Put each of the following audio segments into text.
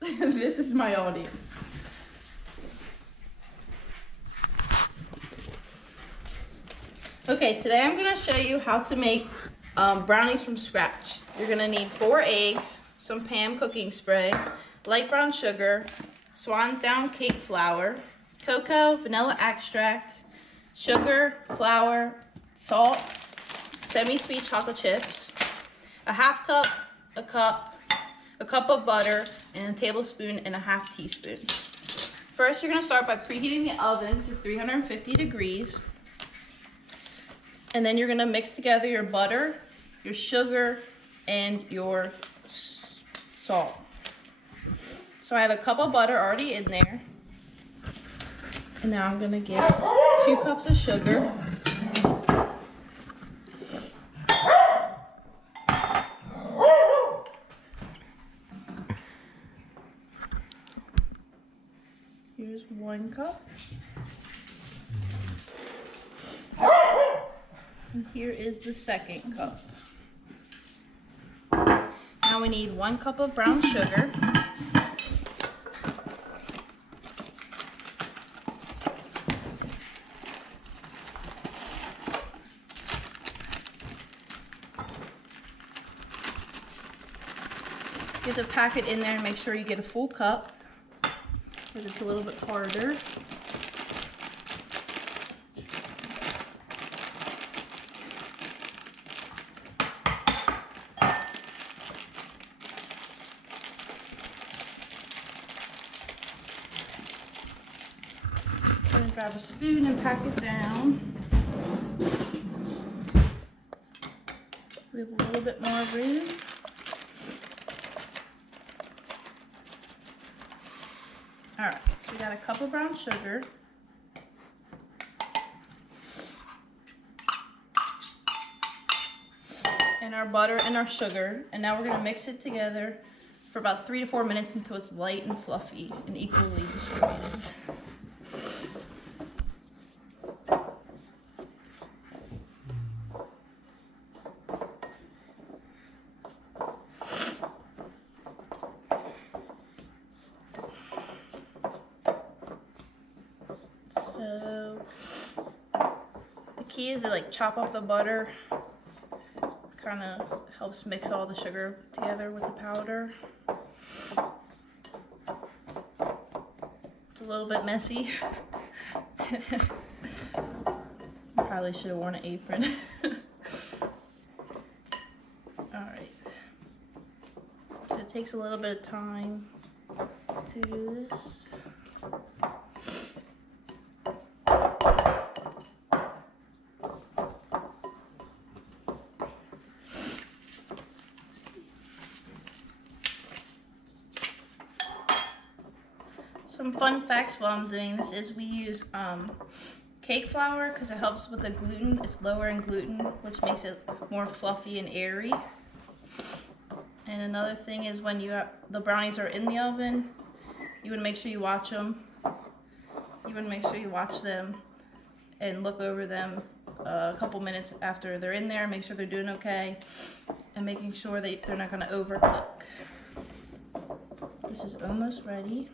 This is my audience. Okay, today I'm gonna show you how to make brownies from scratch. You're gonna need 4 eggs, some Pam cooking spray, light brown sugar, Swan's Down cake flour, cocoa, vanilla extract, sugar, flour, salt, semi-sweet chocolate chips, a half cup, a cup of butter, and a tablespoon and a half teaspoon. First, you're gonna start by preheating the oven to 350 degrees. And then you're gonna mix together your butter, your sugar, and your salt. So I have a cup of butter already in there. And now I'm gonna get 2 cups of sugar. Here's 1 cup. And here is the 2nd cup. Now we need 1 cup of brown sugar. You have to pack it in there and make sure you get a full cup, because it's a little bit harder. I'm gonna grab a spoon and pack it down. We have a little bit more room. All right, so we got a cup of brown sugar. And our butter and our sugar. And now we're gonna mix it together for about 3 to 4 minutes until it's light and fluffy and equally distributed. So the key is to like chop up the butter. Kind of helps mix all the sugar together with the powder. It's a little bit messy. Probably should have worn an apron. Alright. So it takes a little bit of time to do this. Some fun facts while I'm doing this is we use cake flour because it helps with the gluten. It's lower in gluten, which makes it more fluffy and airy. And another thing is when the brownies are in the oven, you want to make sure you watch them. You want to make sure you watch them and look over them a couple minutes after they're in there. Make sure they're doing okay and making sure that they're not going to overcook. This is almost ready.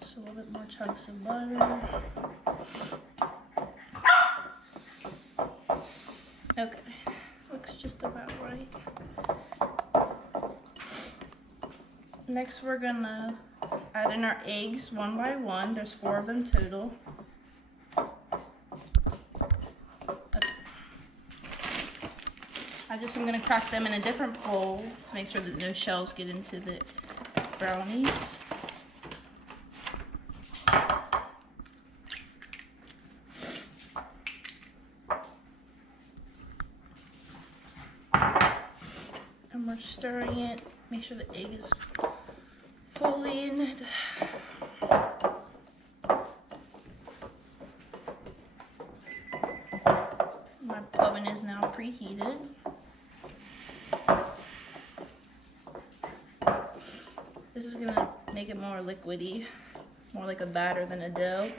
Just a little bit more chunks of butter. Okay, looks just about right. Next we're gonna add in our eggs 1 by 1. There's 4 of them total. I'm gonna crack them in a different bowl to make sure that no shells get into the brownies. And we're stirring it. Make sure the egg is fully in it. My oven is now preheated. This is gonna make it more liquidy, more like a batter than a dough.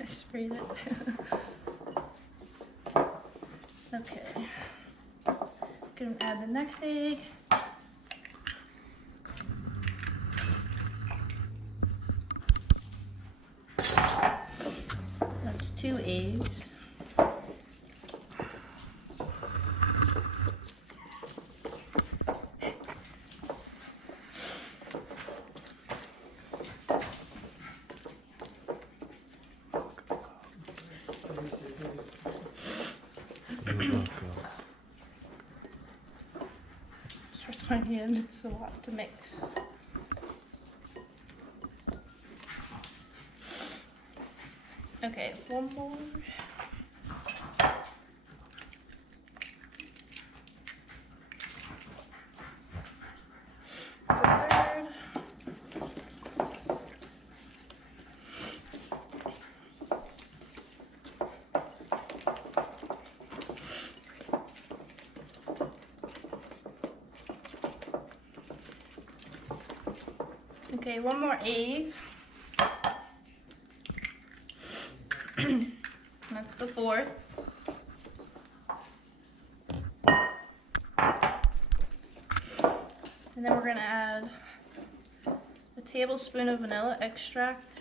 I sprayed it. Okay, gonna add the next egg. That's 2 eggs. Stretch my hand, it's a lot to mix. Okay, one more. It's a third. Okay, one more egg. That's the 4th. And then we're gonna add a tablespoon of vanilla extract.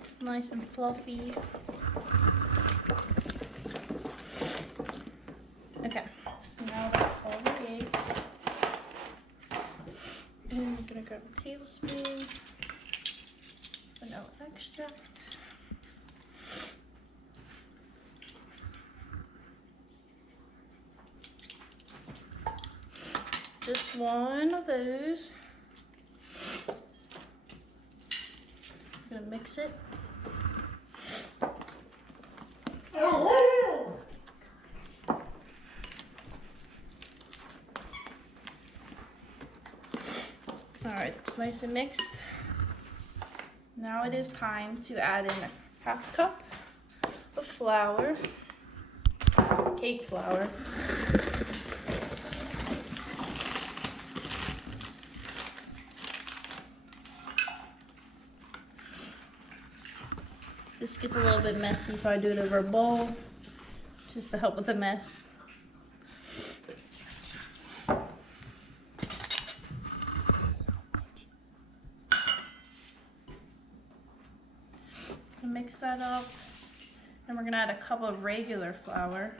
It's nice and fluffy. Okay, so now that's all the eggs. And we're gonna grab a tablespoon vanilla extract. Just one of those. I'm gonna mix it. Alright, it's nice and mixed. Now it is time to add in a 1/2 cup of flour, cake flour. This gets a little bit messy, so I do it over a bowl just to help with the mess. Mix that up, and we're gonna add a cup of regular flour.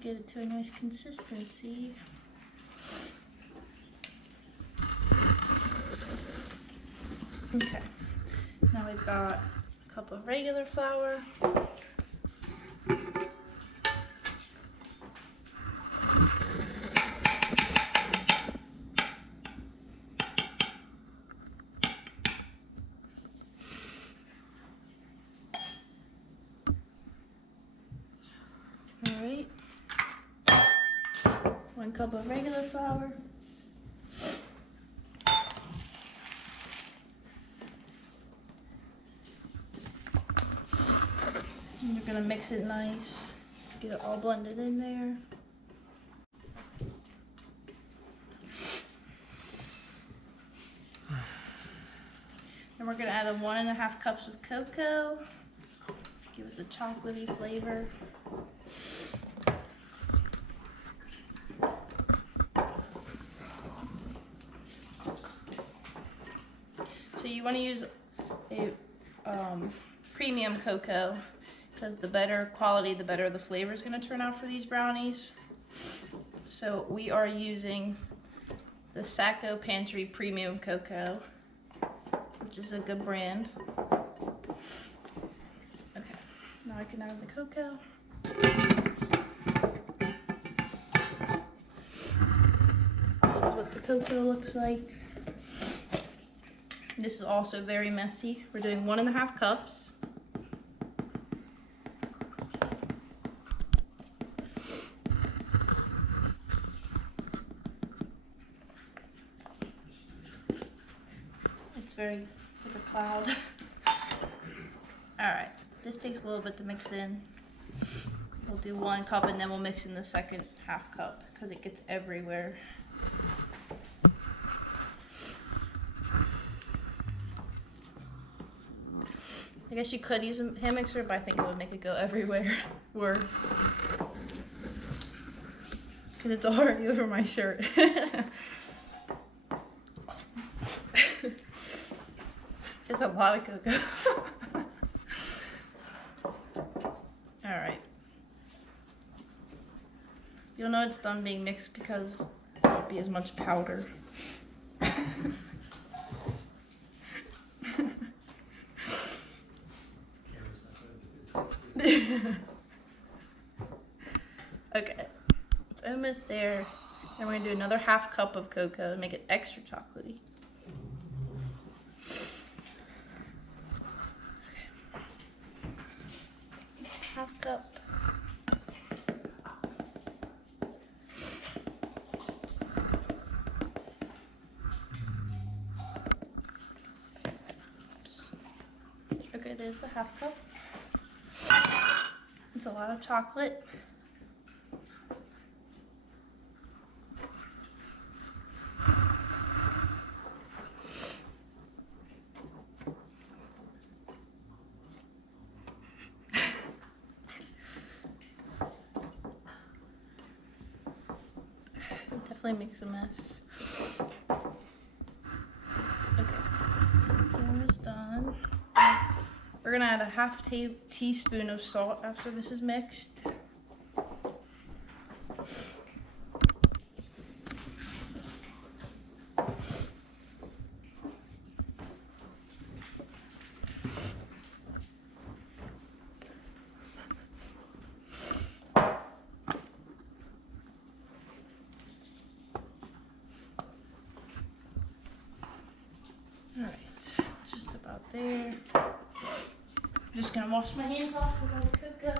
Get it to a nice consistency. Okay, now we've got a cup of regular flour. All right, 1 cup of regular flour. And you're gonna mix it nice, get it all blended in there. And we're gonna add 1½ cups of cocoa, give it the chocolatey flavor. So you want to use a premium cocoa, because the better quality, the better the flavor is going to turn out for these brownies. So we are using the Sacco Pantry Premium Cocoa, which is a good brand. Okay, now I can add the cocoa. This is what the cocoa looks like. This is also very messy. We're doing 1½ cups. It's like a cloud. All Alright, this takes a little bit to mix in. We'll do 1 cup and then we'll mix in the second half cup because it gets everywhere. I guess you could use a hand mixer, but I think it would make it go everywhere worse. Because it's already over my shirt. It's a lot of cocoa. Alright. You'll know it's done being mixed because there won't be as much powder. Okay, it's almost there. Then we're gonna do another half cup of cocoa and make it extra chocolatey. Okay. Half cup. Okay, there's the half cup. It's a lot of chocolate. It definitely makes a mess. Okay, it's almost done. We're gonna add a half teaspoon of salt after this is mixed. All right, just about there. I'm just gonna wash my hands off with all the cocoa.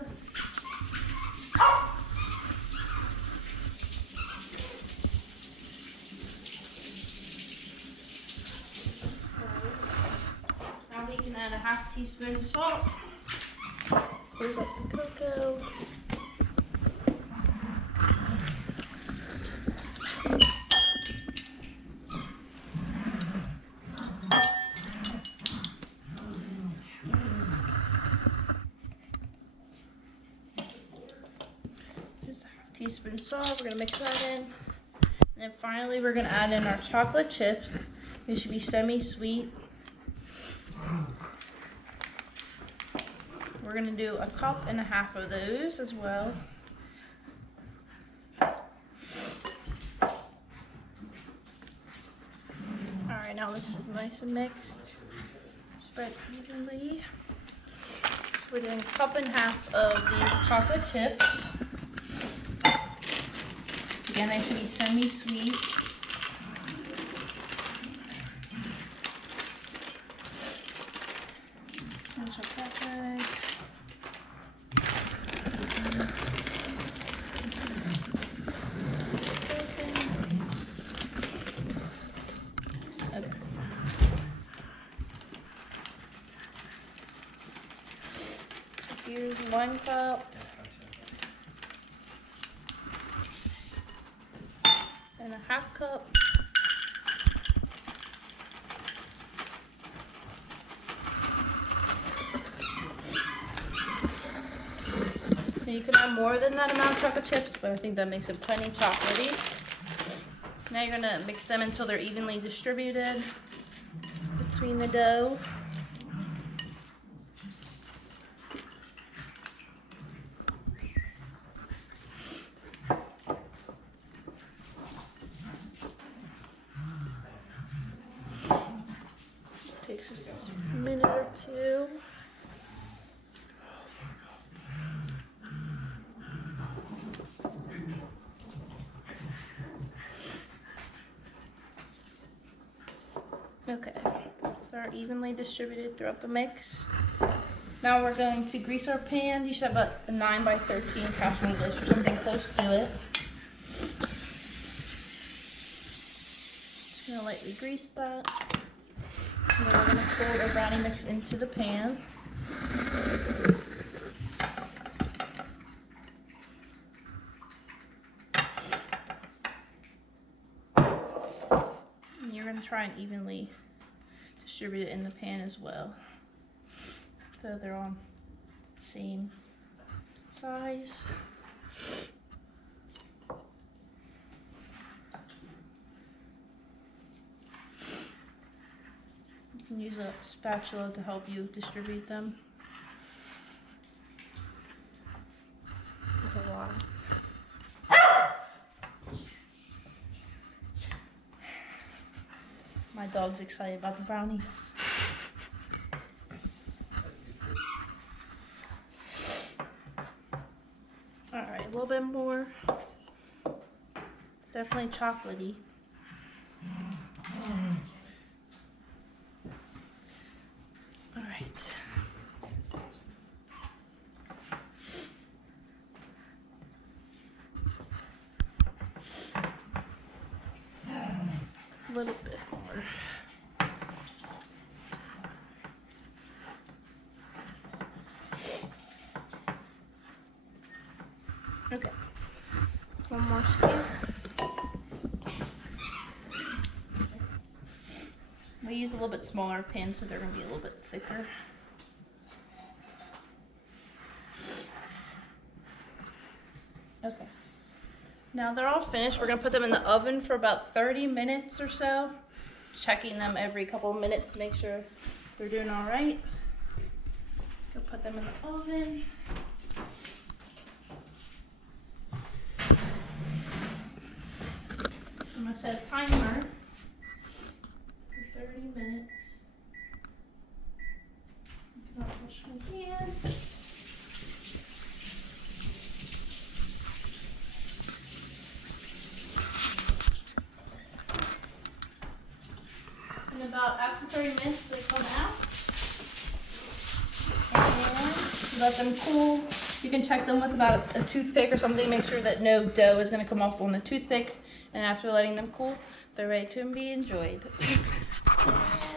Now we can add a half teaspoon of salt. Close up the cocoa. Teaspoon salt, we're gonna mix that in. And then finally we're gonna add in our chocolate chips. They should be semi-sweet. We're gonna do 1.5 cups of those as well. Alright, now this is nice and mixed. Spread evenly. So we're doing 1.5 cups of these chocolate chips. Again, they should be semi-sweet. Check that bag. Okay. So here's 1 cup. And a 1/2 cup. Now you can add more than that amount of chocolate chips, but I think that makes it plenty chocolatey. Now you're gonna mix them until they're evenly distributed between the dough. Takes a minute or two. Okay, they're evenly distributed throughout the mix. Now we're going to grease our pan. You should have a 9 by 13 casserole dish or something close to it. Just gonna lightly grease that. And then we're gonna fold our brownie mix into the pan. gonna try and evenly distribute it in the pan as well, so they're all same size. You can use a spatula to help you distribute them. It's a lot. My dog's excited about the brownies. Alright, a little bit more. It's definitely chocolatey. Alright. A little bit more. Okay. One more scoop. We use a little bit smaller pan, so they're going to be a little bit thicker. Okay. Now they're all finished. We're going to put them in the oven for about 30 minutes or so. Checking them every couple of minutes to make sure they're doing all right. Go put them in the oven. I'm going to set a timer for 30 minutes. I'll wash my hands. And about after 30 minutes, they come out. And you let them cool. You can check them with about a toothpick or something. Make sure that no dough is going to come off on the toothpick. And after letting them cool, they're ready to be enjoyed. Did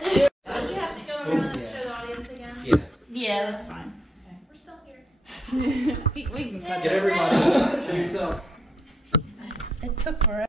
you have to go around and show the audience again? Yeah. Yeah, that's fine. Okay. We're still here. we can cut Get it. everybody. Show yourself. It took forever.